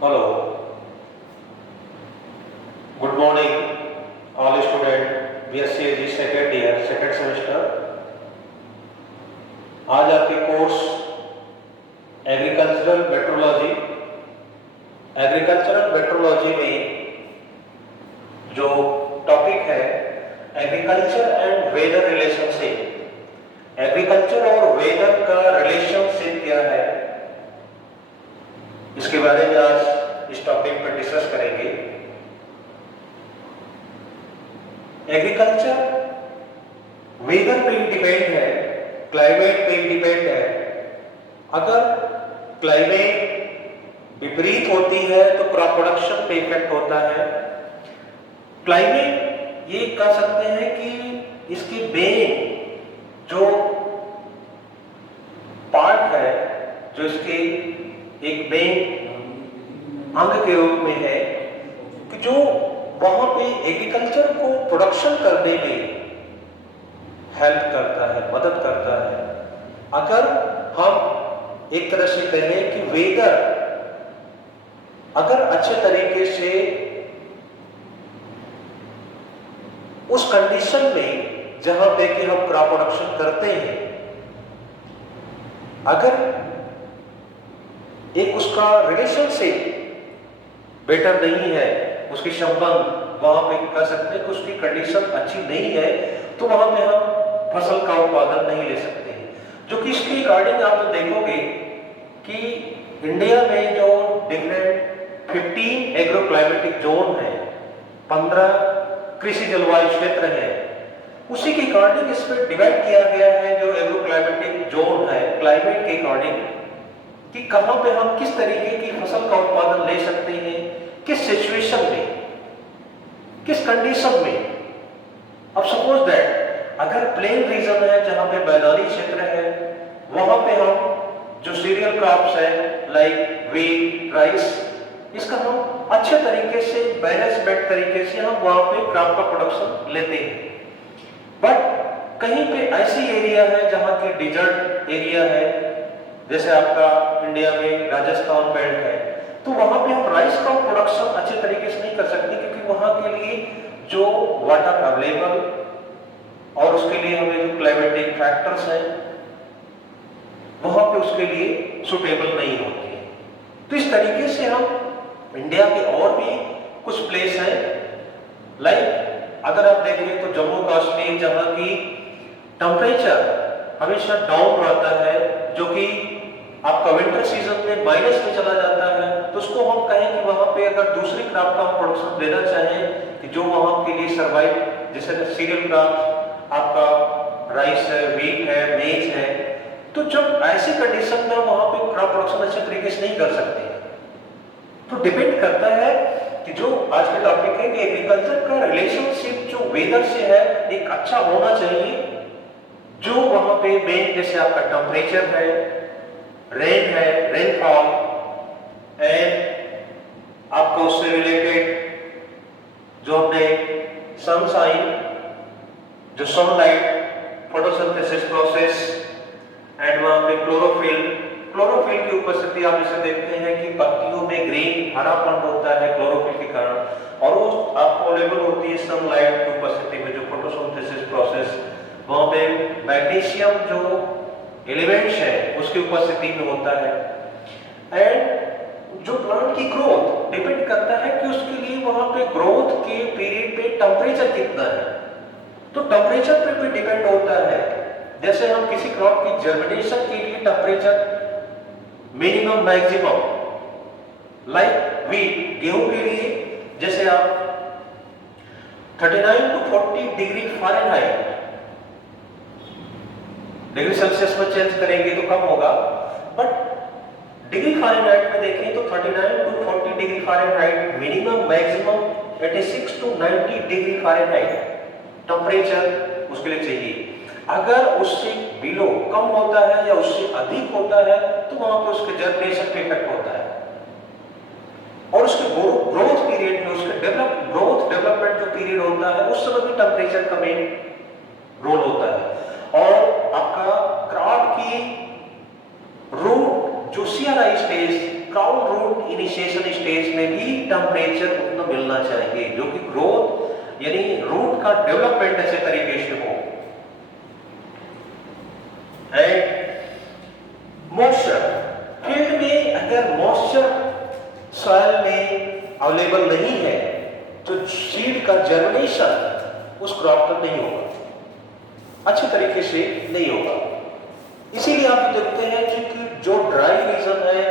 Hello, good morning, all student BSc second year second semester. आज आपके course agricultural meteorology में जो topic है agriculture and weather relationship, agriculture और weather का रिलेशनशिप क्या है, इसके बारे में आज इस टॉपिक पर डिस्कस करेंगे। एग्रीकल्चर वेदर पे ही डिपेंड है, क्लाइमेट पे ही डिपेंड है। अगर क्लाइमेट विपरीत होती है तो क्रॉप प्रोडक्शन पे इफेक्ट होता है। क्लाइमेट ये कह सकते हैं कि इसकी मेन जो पार्ट है, जो इसके एक मेन अंग के रूप में है कि जो वहां पे एग्रीकल्चर को प्रोडक्शन करने में हेल्प करता है, मदद करता है। अगर हम एक तरह से कहें कि वेदर अगर अच्छे तरीके से उस कंडीशन में जहां पे कि हम क्रॉप प्रोडक्शन करते हैं, अगर एक उसका रिलेशनशिप बेटर नहीं है, उसकी संबंध वहां पे कह सकते हैं कि उसकी कंडीशन अच्छी नहीं है, तो वहां पे हम फसल का उत्पादन नहीं ले सकते हैं। जो कि इसके अकॉर्डिंग आप तो देखोगे कि इंडिया में जो डिफरेंट 15 एग्रो क्लाइमेटिक जोन है, 15 कृषि जलवायु क्षेत्र है, उसी के अकॉर्डिंग इस पर डिवाइड किया गया है जो एग्रो क्लाइमेटिक जोन है, क्लाइमेट के अकॉर्डिंग कि कहां पे हम किस तरीके की फसल का उत्पादन ले सकते हैं, किस सिचुएशन में, किस कंडीशन में। अब सपोज दैट अगर प्लेन रीजन है, जहां पे मैदानी क्षेत्र है, वहां पे हम जो सीरियल क्रॉप्स है लाइक व्हीट, राइस, इसका हम अच्छे तरीके से बैलेंसमेंट तरीके से हम वहां पे क्रॉप का प्रोडक्शन लेते हैं। बट कहीं पे ऐसी एरिया है जहां की डिजर्ट एरिया है, जैसे आपका इंडिया में राजस्थान बेल्ट है, तो वहां पे हम राइस का प्रोडक्शन अच्छे तरीके से नहीं कर सकते, क्योंकि वहां के लिए जो वाटर अवेलेबल और उसके लिए हमें जो क्लाइमेटिक फैक्टर्स हैं वहां पे उसके लिए सुटेबल नहीं होते हैं। तो इस तरीके से हम इंडिया के और भी कुछ प्लेस हैं, लाइक अगर आप देखें तो जम्मू कश्मीर, जहां की टेम्परेचर हमेशा डाउन रहता है, जो कि आपका विंटर सीजन में माइनस में चला जाता है, तो उसको हम कहें कि वहां पे अगर दूसरी क्रॉप का हम प्रोडक्शन देना चाहें कि जो वहां के लिए सर्वाइव, जैसे सीरियल क्रॉप आपका राइस है, व्हीट है, मेज है, तो जब ऐसी कंडीशन में वहां पे क्रॉप प्रोडक्शन अच्छे तरीके से नहीं कर सकते। तो डिपेंड करता है कि जो आज का टॉपिक है कि एग्रीकल्चर का रिलेशनशिप जो वेदर से है एक अच्छा होना चाहिए, जो वहां पे मेन जैसे आपका टेम्परेचर है, रेन है, रेनफॉल एंड आपको उससे रिलेटेड जो हमने सनशाइन, जो सनलाइट, फोटोसिंथेसिस प्रोसेस एंड वहां पे क्लोरोफिल की उपस्थिति आप इसे देखते हैं कि पत्तियों में ग्रीन हरापन होता है क्लोरोफिल के कारण, और वो आपको अवेलेबल होती है सनलाइट की उपस्थिति में, जो फोटोसिंथेसिस प्रोसेस, वहां पे मैग्नीशियम जो एलिमेंट्स है उसकी उपस्थिति में होता है। एंड जो प्लांट की ग्रोथ डिपेंड करता है कि उसके लिए वहां पे ग्रोथ के पीरियड पे टेम्परेचर कितना है, तो टेम्परेचर पे भी डिपेंड होता है। जैसे हम किसी क्रॉप की जर्मिनेशन के लिए temperature minimum maximum, like wheat, गेहूं के लिए जैसे आप 39 to 40 degree Fahrenheit degree Celsius में चेंज करेंगे तो कम होगा, बट डिग्री फ़ारेनहाइट में देखें तो 39 to 40 degree Fahrenheit minimum, maximum 86 to 90 degree Fahrenheit temperature उसके लिए चाहिए। अगर उससे बिलो कम होता है या उससे अधिक होता है तो वहां पे उसके जर्मिनेशन पे इफेक्ट होता है, और उसके ग्रोथ पीरियड में, उसके डेवलपमेंट जो पीरियड होता है उस समय भी टेम्परेचर का मेन रोल होता है। और आपका क्रॉप की रूट जो CRI stage, crown root initiation initiation stage में भी टेम्परेचर उतना मिलना चाहिए जो कि ग्रोथ यानी रूट का डेवलपमेंट ऐसे तरीके से हो। एंड मॉइस्चर, फील्ड में अगर मॉइस्चर सॉइल में अवेलेबल नहीं है तो सीड का जर्मिनेशन उस क्रॉप का नहीं होगा, अच्छे तरीके से नहीं होगा। इसीलिए आप देखते हैं कि जो ड्राई रीजन है,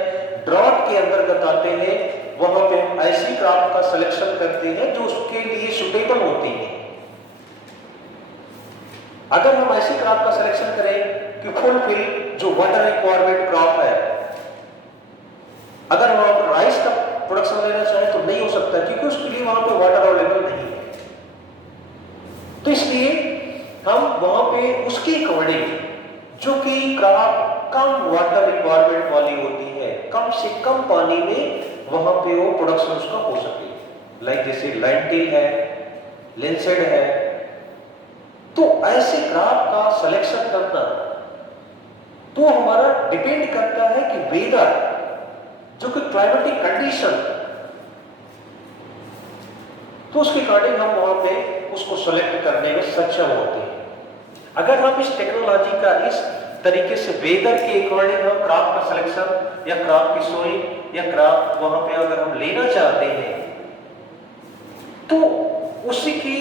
ड्रॉट के अंतर्गत आते हैं, वहां पे ऐसी क्रॉप का सिलेक्शन करते हैं जो उसके लिए सुटेबल होती है। अगर हम ऐसी क्रॉप का सिलेक्शन करें कि फुलफिल जो वाटर रिक्वायरमेंट क्रॉप है, अगर हम राइस का प्रोडक्शन लेना चाहें तो नहीं हो सकता क्योंकि उसके लिए वहां पे वाटर अवेलेबल नहीं है। तो इसलिए हम वहां पे उसके अकॉर्डिंग जो कि क्रॉप कम वाटर रिक्वायरमेंट वाली होती है, कम से कम पानी में वहां पे वो प्रोडक्शन उसका हो सके, लाइक जैसे लेंटिल है, लिंसेड है। तो ऐसे क्रॉप का सिलेक्शन करना तो हमारा डिपेंड करता है कि वेदर जो कि क्लाइमेटिक कंडीशन, तो उसके अकॉर्डिंग हम वहां पे उसको सेलेक्ट करने में सक्षम होते हैं। अगर हम इस टेक्नोलॉजी का इस तरीके से वेदर के अकॉर्डिंग हम क्रॉप का सिलेक्शन या क्रॉप की सोइंग या क्रॉप वहां पे अगर हम लेना चाहते हैं तो उसी के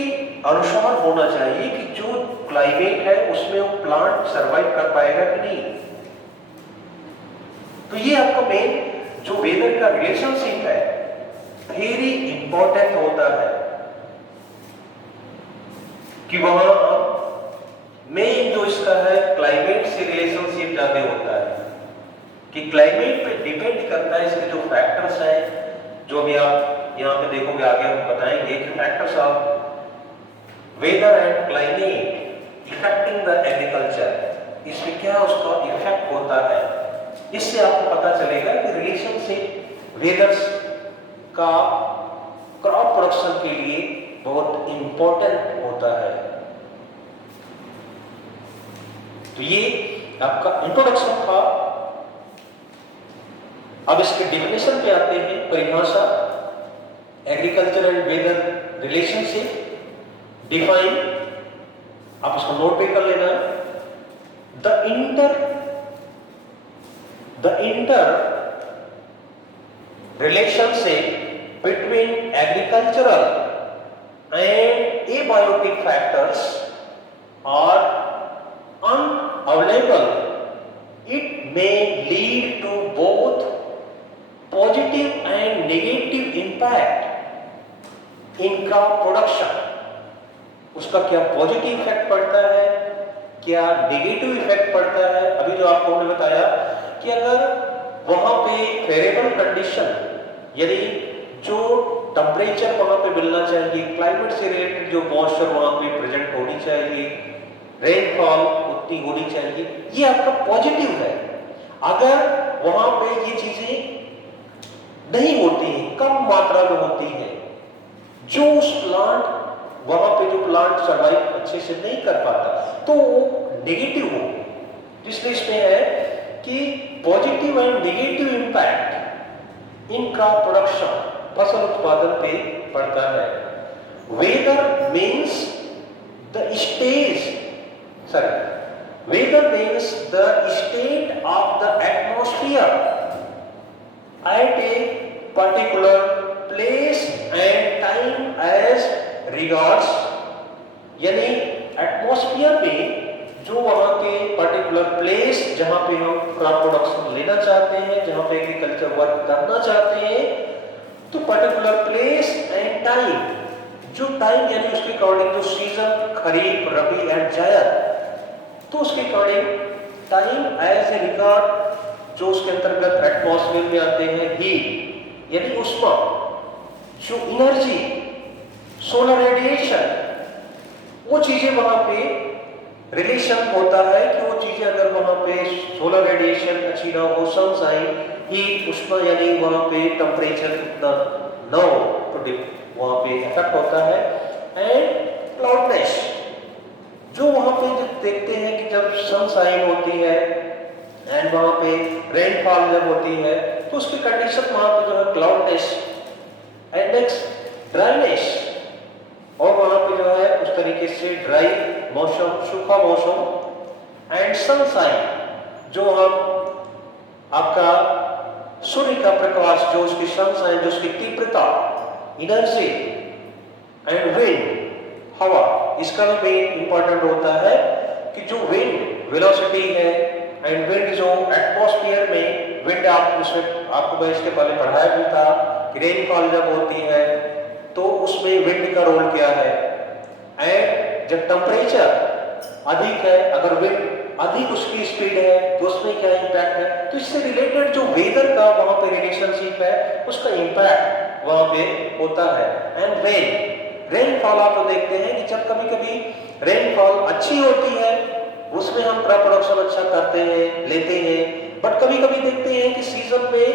अनुसार होना चाहिए कि जो क्लाइमेट है उसमें वो प्लांट सरवाइव कर पाएगा कि नहीं। तो ये आपका मेन जो वेदर का रिलेशनशिप है वेरी इंपॉर्टेंट होता है कि वहां मेन जो इसका है क्लाइमेट से रिलेशनशिप ज्यादा होता है कि क्लाइमेट पे डिपेंड करता है इसके जो फैक्टर्स हैं, जो भी आप यहाँ पे देखोगे आगे हम बताएंगे कि factors of weather and climate affecting the agriculture, इसमें क्या उसका इफेक्ट होता है। इससे आपको पता चलेगा कि रिलेशनशिप वेदर्स का क्रॉप प्रोडक्शन के लिए बहुत इंपॉर्टेंट होता है। तो ये आपका इंट्रोडक्शन था। अब इसके डेफिनेशन पे आते हैं, परिभाषा। Agriculture and weather relationship define, आप उसको नोट पे कर लेना। The interrelationship between agricultural and abiotic factors are unavailable. It may lead to both positive and negative impact in crop production. उसका क्या पॉजिटिव इफेक्ट पड़ता है, क्या नेगेटिव इफेक्ट पड़ता है। अभी जो आपको हमने बताया कि अगर वहां पे फेवरेबल कंडीशन यानी जो टेम्परेचर वहां पे मिलना चाहिए, क्लाइमेट से रिलेटेड जो मॉइस्चर वहां पे प्रेजेंट होनी चाहिए, रेनफॉल उतनी होनी चाहिए, ये आपका पॉजिटिव है। अगर वहां पे ये चीजें नहीं होती हैं, कम मात्रा में होती है, जो उस प्लांट वहां पे जो प्लांट सर्वाइव अच्छे से नहीं कर पाता तो वो नेगेटिव हो। इसलिए इसमें है कि positive and negative impact in crop production, फसल उत्पादन पे पड़ता है। Weather means the stage Weather means the state of the atmosphere at a particular place and time as regards, यानी एटमॉस्फेयर में जो वहां के पर्टिकुलर प्लेस जहां पे हम क्रॉप प्रोडक्शन लेना चाहते हैं, जहां पे एग्रीकल्चर वर्क करना चाहते हैं, तो पर्टिकुलर प्लेस एंड टाइम, जो टाइम यानी उसके अकॉर्डिंग जो सीजन, खरीफ, रबी एंड जायद, तो उसके according time as a regard जो उसके अंतर्गत एटमॉस्फेयर में आते हैं, हीट यानी उष्मा, जो एनर्जी, सोलर रेडिएशन, वो चीजें वहां पे रिलेशन होता है कि वो चीजें अगर वहां पे सोलर रेडिएशन अच्छी ना हो, सनशाइन, हीट, उष्मा यानी वहां पे टेम्परेचर उतना ना हो तो वहां पे इफेक्ट होता है। एंड क्लाउडनेस, जो वहां पे जब देखते हैं कि जब सनशाइन होती है एंड वहां पे रेनफॉल जब होती है तो तो उसकी कंडीशन वहां पे जो है क्लाउडनेस एंड नेक्स्ट ड्राइनेस, और वहां पे जो है उस तरीके से ड्राई मौसम, सूखा मौसम एंड सनशाइन, जो हम आपका सूर्य का प्रकाश, जो उसकी सनशाइन, जो उसकी तीव्रता, एनर्जी एंड विंड हवा, इसका भी मेन इंपॉर्टेंट होता है कि जो विंड वेलोसिटी है एंड विंड जो एटमॉस्फेयर में विंड, आपको मैं इसके पहले पढ़ाया भी था कि रेनफॉल जब होती है तो उसमें विंड का रोल क्या है, एंड जब टेम्परेचर अधिक है, अगर विंड अधिक उसकी स्पीड है तो उसमें क्या इंपैक्ट है। तो इससे रिलेटेड जो वेदर का वहां पे रिलेशनशिप है उसका इंपैक्ट वहां पे होता है। एंड रेनफॉल आप तो देखते हैं कि जब कभी कभी रेनफॉल अच्छी होती है उसमें हम क्रॉप प्रोडक्शन अच्छा करते हैं, लेते हैं, बट कभी कभी देखते हैं कि सीजन में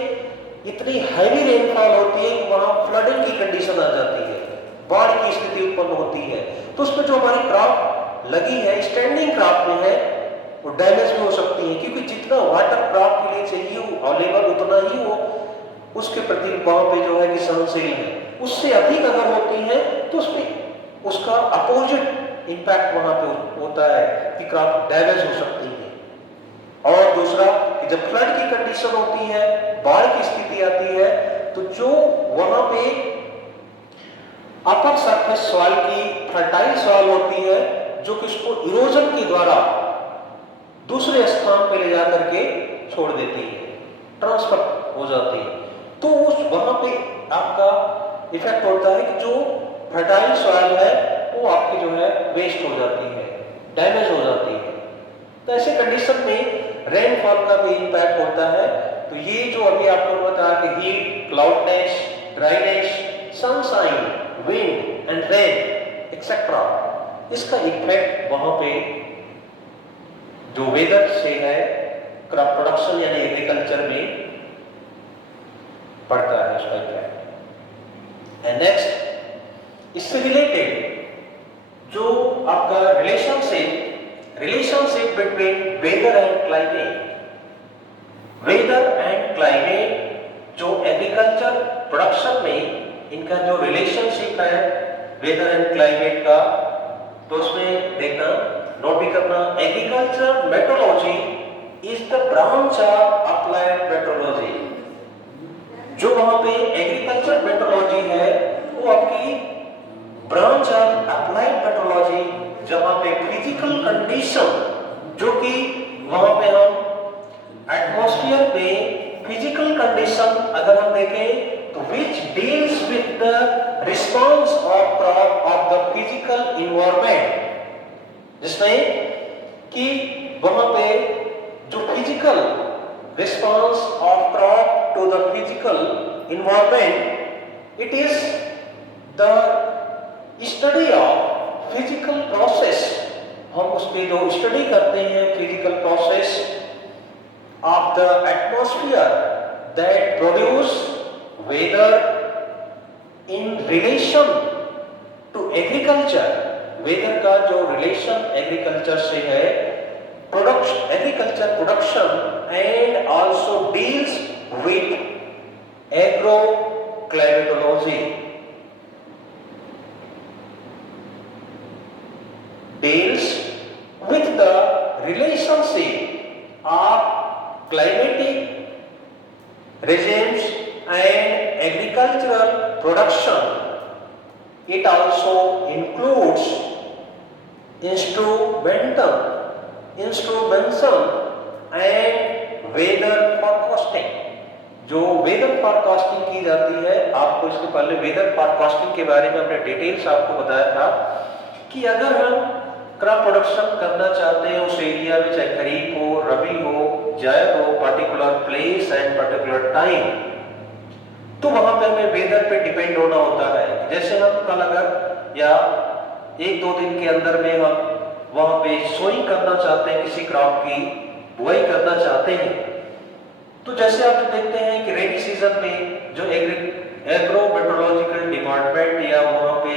इतनी हैवी रेनफॉल होती है कि वहां फ्लडिंग की कंडीशन आ जाती है, बाढ़ की स्थिति उत्पन्न होती है, तो उसमें जो हमारी क्रॉप लगी है, स्टैंडिंग क्रॉप में है, वो डैमेज भी हो सकती है, क्योंकि जितना वाटर क्रॉप के लिए चाहिए अवेलेबल उतना ही वो उसके प्रति वहां पे जो है कि सहनशील है। उससे अधिक अगर होती है तो उसमें उसका अपोजिट इंपैक्ट वहां पे होता है कि क्रॉप डैमेज हो सकती है। और दूसरा कि जब फ्लड की कंडीशन होती है, बाढ़ की स्थिति आती है, तो जो वहां पे अपर सरफेस सॉइल की फर्टाइल सॉइल होती है, जो कि उसको इरोजन के द्वारा दूसरे स्थान पे ले जाकर के छोड़ देती है, ट्रांसफर हो जाती है, तो उस वहां पे आपका इफेक्ट होता है कि जो फर्टाइल सॉइल है वो आपकी जो है वेस्ट हो जाती है, डैमेज हो जाती है। तो ऐसे कंडीशन में रेनफॉल का भी इंपैक्ट होता है। तो ये जो अभी आपको बताया कि heat, cloudiness, dryness, sunshine, wind and rain etcetera, इसका इफेक्ट वहां पे जो वेदर से है क्रॉप प्रोडक्शन यानी एग्रीकल्चर में पड़ता है उसका इफेक्ट। एंड नेक्स्ट इससे रिलेटेड जो आपका relationship between weather and climate, weather and climate जो एग्रीकल्चर प्रोडक्शन में इनका जो रिलेशनशिप है वेदर एंड क्लाइमेट का, तो उसमें देखना, नोट भी करना, agriculture metrology is the branch of applied metrology. जो वहां पे एग्रीकल्चर मेट्रोलॉजी है वो आपकी ब्रांच ऑफ अप्लाइड मेट्रोलॉजी, जहां पे फिजिकल कंडीशन, जो कि वहां पे हम एटमॉस्फेयर में फिजिकल कंडीशन अगर हम देखें तो which deals with the response of crop of the physical environment, जिसमें कि वहां पे जो physical response of crop to the physical environment, it is the study of physical process. हम उसकी जो स्टडी करते हैं physical process of the atmosphere that produce weather in relation to agriculture. Weather का जो रिलेशन एग्रीकल्चर से है, production, agriculture production and also deals with agroclimatology, deals with the relationship of climatic regimes and agricultural production. It also includes instrumentation and weather forecasting. जो weather forecasting की जाती है, आपको इसके पहले वेदर फोरकास्टिंग के बारे में हमने डिटेल्स आपको बताया था कि अगर हम क्रॉप प्रोडक्शन करना चाहते हैं उस एरिया में, चाहे खरीफ हो, रबी हो, जायद हो, particular place and particular time, तो वहां पे हमें वेदर पे डिपेंड होना होता है। जैसे हम कल अगर या एक दो दिन के अंदर में हम वहां पे सोइंग करना चाहते हैं, किसी क्रॉप की बुआई करना चाहते हैं, तो जैसे आप देखते हैं कि रेनी सीजन में जो एग्रो मेट्रोलॉजिकल डिपार्टमेंट या वहां पे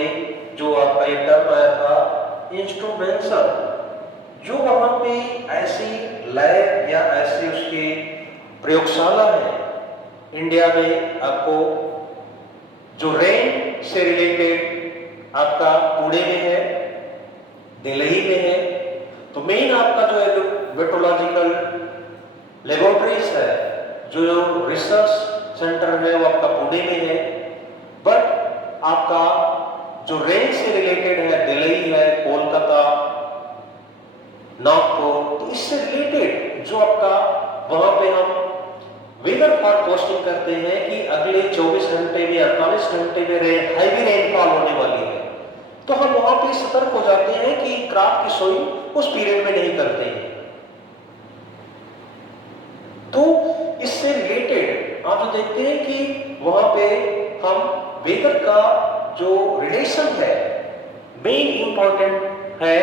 जो आपका ये टर्म आया था इंस्ट्रूमेंशन, जो वहां पे ऐसी लैब या ऐसी उसकी प्रयोगशाला है इंडिया में आपको जो रेन से रिलेटेड आपका पुणे में है, दिल्ली में है, तो मेन आपका जो मेट्रोलॉजिकल लेबोरेटरीज है, जो रिसर्च सेंटर है वो आपका पुणे में है। बट आपका जो रेन से रिलेटेड है, दिल्ली है, कोलकाता, नागपुर, तो इससे रिलेटेड जो आपका वहां पे हम वेदर फॉरकास्टिंग करते हैं कि अगले 24 घंटे में 48 घंटे में हैवी रेनफॉल होने वाली है, तो हम वहां पे सतर्क हो जाते हैं कि क्रॉप की सोइंग उस पीरियड में नहीं करते हैं। तो इससे रिलेटेड आप जो देखते हैं कि वहां पे हम वेदर का जो रिलेशन है मेन इंपॉर्टेंट है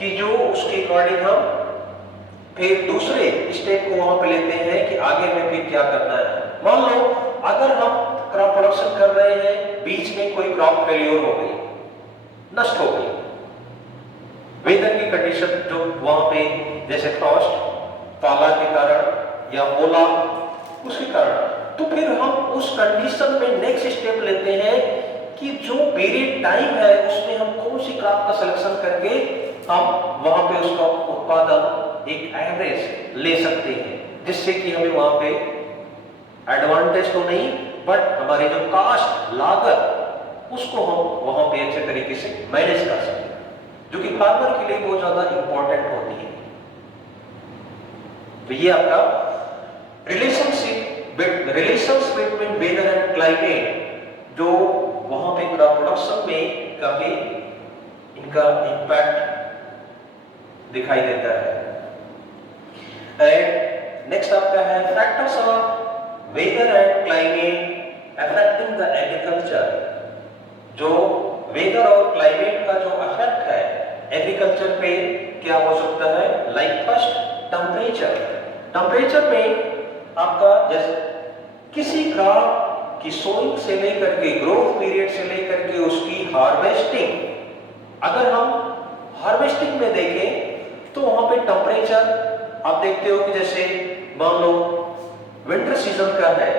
कि जो उसके अकॉर्डिंग हम फिर दूसरे स्टेप को वहां पे लेते हैं कि आगे में फिर क्या करना है। मान लो अगर हम क्रॉप प्रोडक्शन कर रहे हैं, बीच में कोई क्रॉप फेलियर हो गई, नष्ट हो गई, वेदर की कंडीशन जो वहां पे जैसे फ्रॉस्ट, पाला के कारण या ओला उसके कारण, तो फिर हम उस कंडीशन में नेक्स्ट स्टेप लेते हैं कि जो पीरियड टाइम है उसमें हम कौन सी क्रॉप का सिलेक्शन करके हम वहां पे उसका उत्पादन एक एवरेज ले सकते हैं, जिससे कि हमें वहां पे एडवांटेज तो नहीं बट हमारी जो कास्ट लागत उसको हम वहां पे अच्छे तरीके से मैनेज कर सकें, जो कि फार्मर के लिए बहुत ज्यादा इंपॉर्टेंट होती है। तो ये आपका relations between weather and climate जो वहां पे क्रॉप प्रोडक्शन में काफी इनका इंपैक्ट दिखाई देता है। एंड नेक्स्ट आपका है factors of weather and climate affecting the agriculture. जो वेदर और क्लाइमेट का जो इफेक्ट है एग्रीकल्चर पे क्या हो सकता है, लाइक फर्स्ट टेम्परेचर। टेम्परेचर में आपका जैसे किसी क्रॉप की सोइंग से लेकर के ग्रोथ पीरियड से लेकर के उसकी हार्वेस्टिंग, अगर हम हार्वेस्टिंग में देखें तो वहां पे टेम्परेचर आप देखते हो कि जैसे मान लो विंटर सीजन का है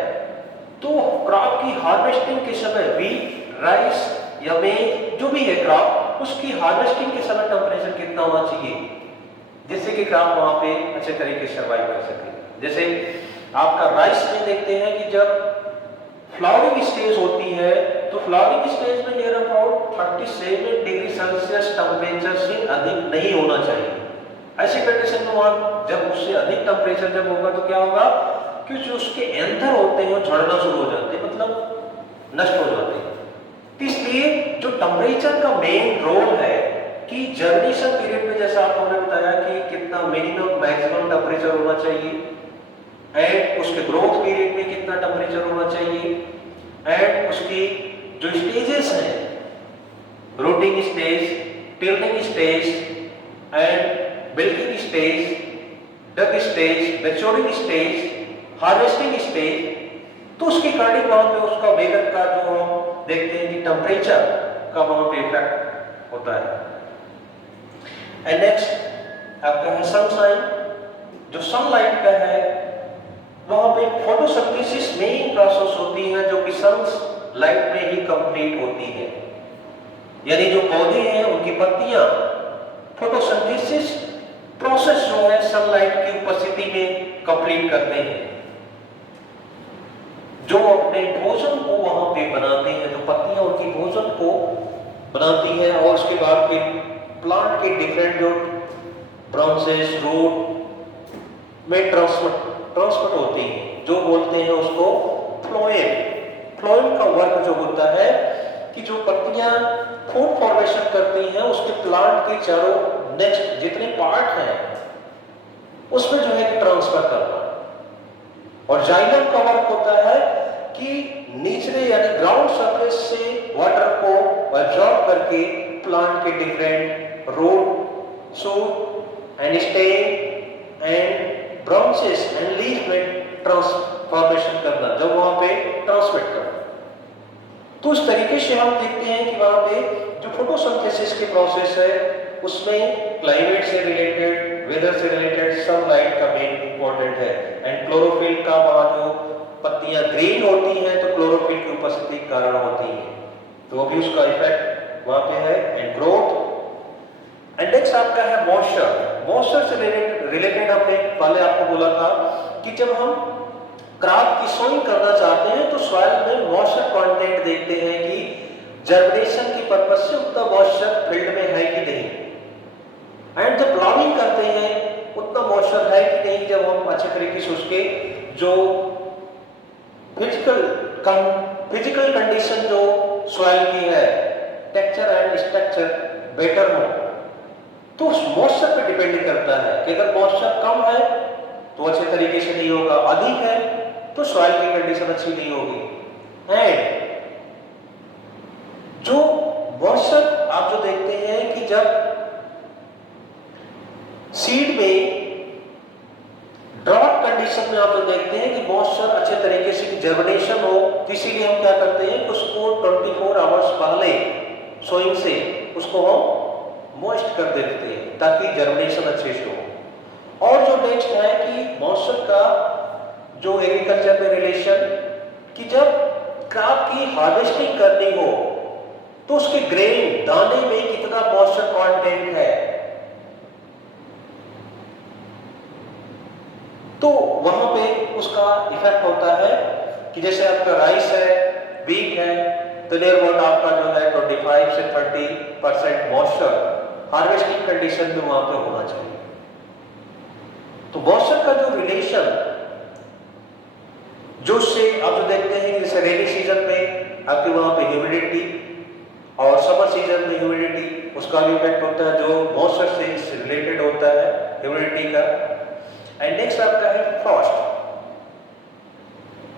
तो क्रॉप की हार्वेस्टिंग के समय वीट, राइस या मेज जो भी है क्रॉप, उसकी हार्वेस्टिंग के समय टेम्परेचर कितना होना चाहिए जिससे कि क्रॉप वहां पे अच्छे तरीके से सर्वाइव कर सके। जैसे आपका राइस में देखते हैं कि जब फ्लावरिंग स्टेज होती है तो फ्लावरिंग स्टेज में near about 37 degree Celsius temperature से अधिक नहीं होना चाहिए। ऐसी कंडीशन में वहां जब उससे अधिक टेम्परेचर जब होगा तो क्या होगा कि जो उसके एंथर होते हैं वो झड़ना शुरू हो जाते हैं, मतलब नष्ट हो जाते हैं। तो इसलिए जो टेम्परेचर का मेन रोल है कि जर्मिनेशन पीरियड में जैसा आपने बताया कि कितना मिनिमम मैक्सिमम टेम्परेचर होना चाहिए, एंड उसके ग्रोथ पीरियड में कितना टेम्परेचर होना चाहिए, एंड उसकी जो स्टेजेस हैं, rooting stage, tillering stage and milking stage, dough stage, maturing stage, harvesting stage, तो उसके अकॉर्डिंग वहां पे उसका वेदर का जो हम देखते हैं कि टेम्परेचर का वहां पे इफेक्ट होता है। एंड नेक्स्ट आपका है सनशाइन। जो सनलाइट का है वहां पे फोटोसिंथेसिस मेन प्रोसेस होती है जो कि सनलाइट में ही कंप्लीट होती है, यानी जो पौधे हैं उनकी पत्तियां फोटोसिंथेसिस प्रोसेस जो है सनलाइट की उपस्थिति में कंप्लीट करते हैं, जो अपने भोजन को वहां पे बनाते हैं, जो पत्तियां उनकी भोजन को बनाती हैं, और उसके बाद फिर प्लांट के डिफरेंट जो ब्रांचेस रूट में ट्रांसफर होती हैं, जो बोलते हैं उसको फ्लोएम का वर्क जो होता है कि जो पत्तियां फूड फॉर्मेशन करती हैं उसके प्लांट के चारों नेक्स्ट जितने पार्ट हैं उसमें जो है ट्रांसफर करना, और जाइलम का वर्क होता है कि नीचे यानी ग्राउंड सरफेस से वाटर को एब्जॉर्ब करके प्लांट के different root, shoot and stem and branches and leaf में ट्रांसफॉर्मेशन करना, जब वहां पे ट्रांसमिट करना। तो इस तरीके से हम देखते हैं कि वहां पे जो फोटोसिंथेसिस के प्रोसेस है उसमें क्लाइमेट से रिलेटेड, वेदर से रिलेटेड सनलाइट का मेन इंपॉर्टेंट है, एंड क्लोरोफिल का वहां जो पत्तियां ग्रीन होती हैं तो क्लोरोफिल की उपस्थिति के कारण होती है, तो भी उसका इफेक्ट वहां पे है। एंड ग्रोथ एंड नेक्स्ट आपका है मॉइस्चर। मॉइस्चर से रिलेटेड हमने पहले आपको बोला था कि जब हम क्रॉप की सोइंग करना चाहते हैं तो सॉइल में मॉइस्चर कंटेंट देखते हैं कि जर्मिनेशन की पर्पज से उतना मॉइस्चर फील्ड में है कि नहीं, एंड जब प्लानिंग करते हैं उतना मॉइस्चर है कि नहीं, जब हम अच्छे तरीके से उसके जो फिजिकल कंडीशन जो सॉइल की है, टेक्सचर एंड स्ट्रक्चर बेटर हो, तो उस मॉइस्चर पे डिपेंड करता है कि अगर मॉइस्चर कम है तो अच्छे तरीके से नहीं होगा, अधिक है तो सॉइल की कंडीशन अच्छी नहीं होगी। एंड जो मॉइस्चर आप जो देखते हैं कि जब सीड में ड्रॉट कंडीशन में आप जो देखते हैं कि मॉइस्चर अच्छे तरीके से जर्मिनेशन हो, तो इसीलिए हम क्या करते हैं कि उसको 24 आवर्स पहले सोइंग से उसको हम मॉइस्ट कर देते हैं ताकि जर्मिनेशन अच्छे से हो। और जो नेक्स्ट है कि मॉइस्चर का जो एग्रीकल्चर में रिलेशन कि जब क्रॉप की हार्वेस्टिंग करनी हो तो उसके ग्रेन दाने में कितना मॉइस्चर कंटेंट है, तो वहां पे उसका इफेक्ट होता है कि जैसे आपका राइस है, वीट है, तो नियर अबाउट आपका जो है 25 से 30% मॉइस्चर हार्वेस्टिंग कंडीशन में वहां पे होना चाहिए। तो मॉइस्चर का जो रिलेशन जो से आप जो देखते हैं जैसे रेनी सीजन में आपके वहां पे ह्यूमिडिटी और समर सीजन में ह्यूमिडिटी, उसका भी इफेक्ट होता है जो मॉइस्चर से रिलेटेड होता है ह्यूमिडिटी का। एंड नेक्स्ट आपका है फ्रॉस्ट,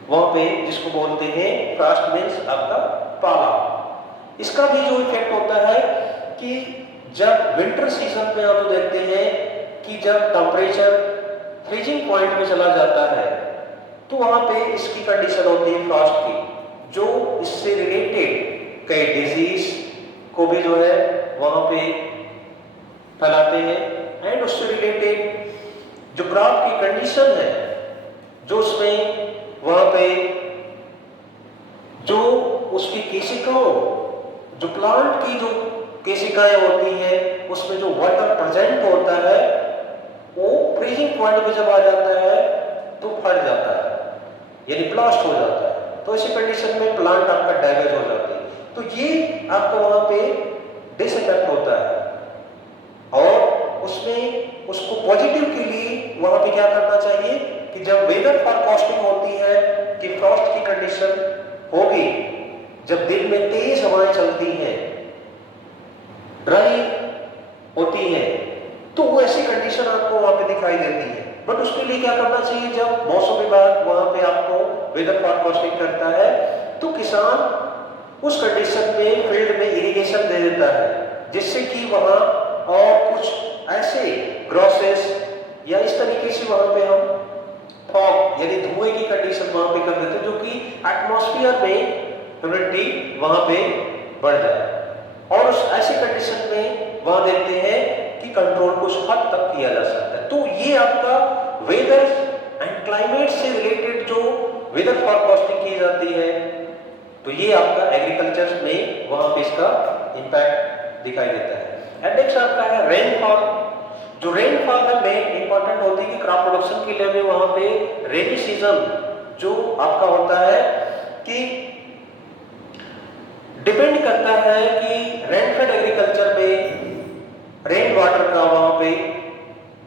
वहां पे जिसको बोलते हैं फ्रॉस्ट मींस आपका पाला। इसका भी जो इफेक्ट होता है कि जब विंटर सीजन में आप देखते हैं कि जब टेम्परेचर फ्रीजिंग पॉइंट में चला जाता है तो वहां पे इसकी कंडीशन होती है फ्रॉस्ट की, जो इससे रिलेटेड कई डिजीज को भी जो है वहां पे फैलाते हैं। एंड उससे रिलेटेड जो क्रॉप की कंडीशन है जो उसमें वहां पे जो उसकी केशिकाओं जो प्लांट की जो केशिकाएं होती हैं उसमें जो वाटर प्रेजेंट होता है वो फ्रीजिंग पॉइंट पे जब आ जाता है तो फट जाता है यानी ब्लास्ट हो जाता है, तो ऐसी कंडीशन में प्लांट आपका डैमेज हो जाता है। तो ये आपका वहां पे डिसइफेक्ट होता है और उसमें उसको पॉजिटिव के लिए वहां पे क्या करना चाहिए कि जब वेदर फोरकास्टिंग होती है कि फ्रॉस्ट की कंडीशन होगी, जब दिन में तेज हवाएं चलती हैं, ड्राई होती हैं, तो वो ऐसी कंडीशन आपको वहां पे दिखाई देती है। बट उसके लिए क्या करना चाहिए, जब मौसम विभाग वहां पे आपको वेदर फोरकास्टिंग करता है तो किसान उस कंडीशन में फील्ड में इरिगेशन दे देता है जिससे कि वहां और कुछ ऐसे ग्रॉसेस या इस तरीके से वहां पे हम फॉग यानी धुएं की कंडीशन वहां पे कर देते हैं जो कि एटमॉस्फेयर में ह्यूमिडिटी वहां पे बढ़ जाए, और उस ऐसी कंडीशन में वहां देखते हैं कि कंट्रोल कुछ हद तक किया जा सकता है। तो ये आपका वेदर एंड क्लाइमेट से रिलेटेड जो वेदर फोरकास्टिंग की जाती है, तो ये आपका एग्रीकल्चर में वहां पे इसका इंपैक्ट दिखाई देता है। एंड नेक्स्ट आपका है रेनफॉल। जो रेनफॉल है मेन इंपॉर्टेंट होती है कि क्रॉप प्रोडक्शन के लिए भी वहां पे रेनी सीजन जो आपका होता है कि डिपेंड करता है कि रेनफेड एग्रीकल्चर में रेन वाटर का वहां पे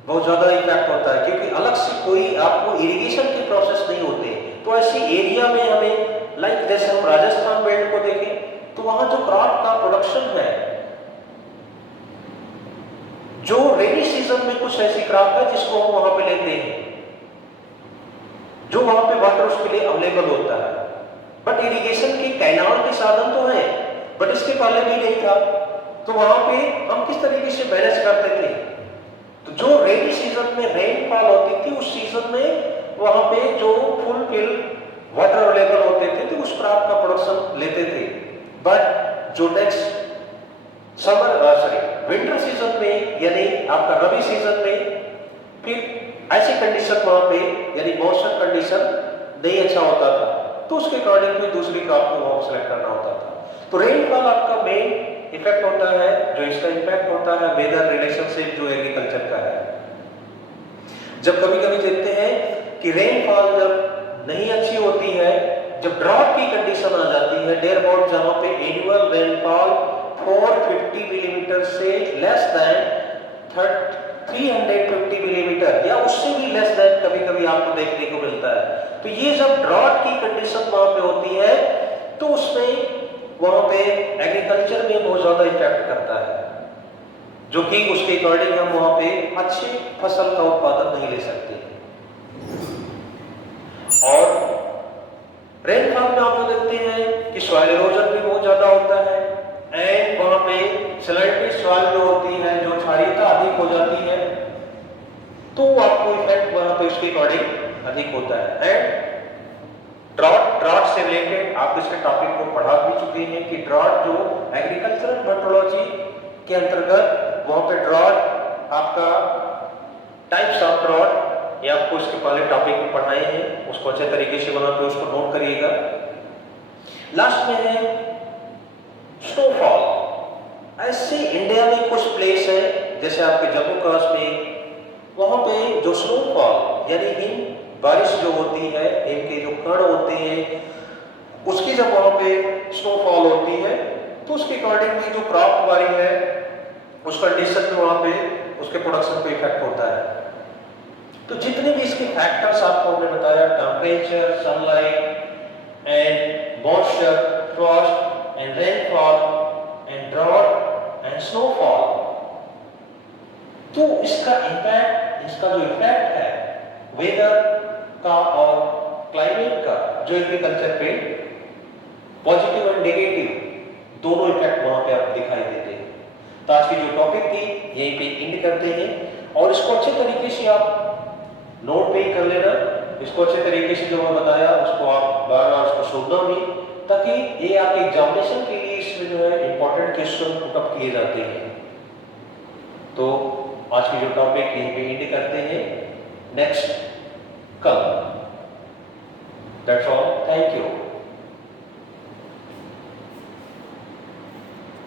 बहुत ज्यादा इम्पैक्ट होता है क्योंकि अलग से कोई आपको इरिगेशन के प्रोसेस नहीं होते। तो ऐसी एरिया में हमें लाइक जैसे हम राजस्थान बेल्ट को देखें तो वहां जो क्रॉप का प्रोडक्शन है, जो रेनी सीजन में कुछ ऐसी क्रॉप है जिसको हम वहां पे लेते हैं, जो वहां पे वाटर उसके लिए अवेलेबल होता है, बट इरिगेशन के कैनाल के साधन तो है बट इसके पहले भी नहीं था, तो वहां पे हम किस तरीके से मैनेज करते थे। तो जो रेनी सीजन में रेनफॉल होती थी उस सीजन में वहां पे जो फुल फिल वाटर अवेलेबल होते थे तो उस क्रॉप का प्रोडक्शन लेते थे। बट जो नेक्स्ट विंटर सीजन में यानी आपका रबी सीजन में फिर ऐसी कंडीशन वहां पे यानी मौसम कंडीशन नहीं अच्छा होता था, तो उसके अकॉर्डिंग फिर दूसरी क्रॉप को वहां सेलेक्ट करना होता था। तो रेनफॉल आपका मेन इफेक्ट होता है, जो इसका इम्पैक्ट होता है वेदर रिलेशनशिप जो एग्रीकल्चर का है। जब कभी कभी देखते हैं कि रेनफॉल जब नहीं अच्छी होती है, जब ड्रॉट की कंडीशन आ जाती है, देयर अबाउट जहां पे एनुअल रेनफॉल 450 मिलीमीटर से लेस देन 350 मिलीमीटर या उससे भी लेस देन कभी कभी आपको देखने को मिलता है। तो ये जब ड्रॉट की कंडीशन वहां पे होती है तो उसमें वहां पे एग्रीकल्चर में बहुत ज्यादा इफेक्ट करता है, जो कि उसके अकॉर्डिंग हम वहां पे अच्छी फसल का उत्पादन नहीं ले सकते। और रेनफॉल में आप देखते हैं कि सॉइल इरोजन भी बहुत ज्यादा होता है एंड वहां पे सैलिनिटी सॉइल जो होती है, जो क्षारीयता अधिक हो जाती है, तो आपको इफेक्ट वहां पे उसके अकॉर्डिंग अधिक होता है। एंड ड्रॉट से रिलेटेड आप इसके टॉपिक को पढ़ा भी चुके हैं कि ड्रॉट जो एग्रीकल्चरल मेट्रोलॉजी के अंतर्गत वहां पे ड्रॉट आपका टाइप्स ऑफ ड्रॉट, ये आपको इसके पहले टॉपिक में पढ़ाए हैं, उसको अच्छे तरीके से वहां पे उसको नोट करिएगा। लास्ट में है स्नोफॉल। ऐसे इंडिया में कुछ प्लेस है जैसे आपके जम्मू कश्मीर, वहां पे जो स्नोफॉल यानी हिम बारिश जो होती है, इनके जो कण होते हैं, उसकी जब वहां पे स्नोफॉल होती है तो उसके अकॉर्डिंग जो क्रॉप हमारी है उस कंडीशन में वहां पे उसके प्रोडक्शन पे इफेक्ट होता है। तो जितने भी इसके फैक्टर्स आपको हमने बताया, temperature, sunlight and moisture, frost and rainfall and drought and snowfall, तो इसका इम्पैक्ट, इसका जो इफेक्ट है वेदर का और क्लाइमेट का जो एग्रीकल्चर पे पॉजिटिव एंड नेगेटिव दोनों इफेक्ट वहां पे आप दिखाई देते हैं। तो आज की जो टॉपिक थी यहीं पे एंड करते हैं और इसको अच्छे तरीके से आप नोट पे ही कर लेना। इसको अच्छे तरीके से जो मैं बताया उसको आप बार बार उसको सुनना भी, ताकि ये आपके एग्जामिनेशन के लिए इसमें जो है इंपॉर्टेंट क्वेश्चन पुटअप किए जाते हैं। तो आज की जो टॉपिक यहीं पे एंड करते हैं, नेक्स्ट कल। That's all.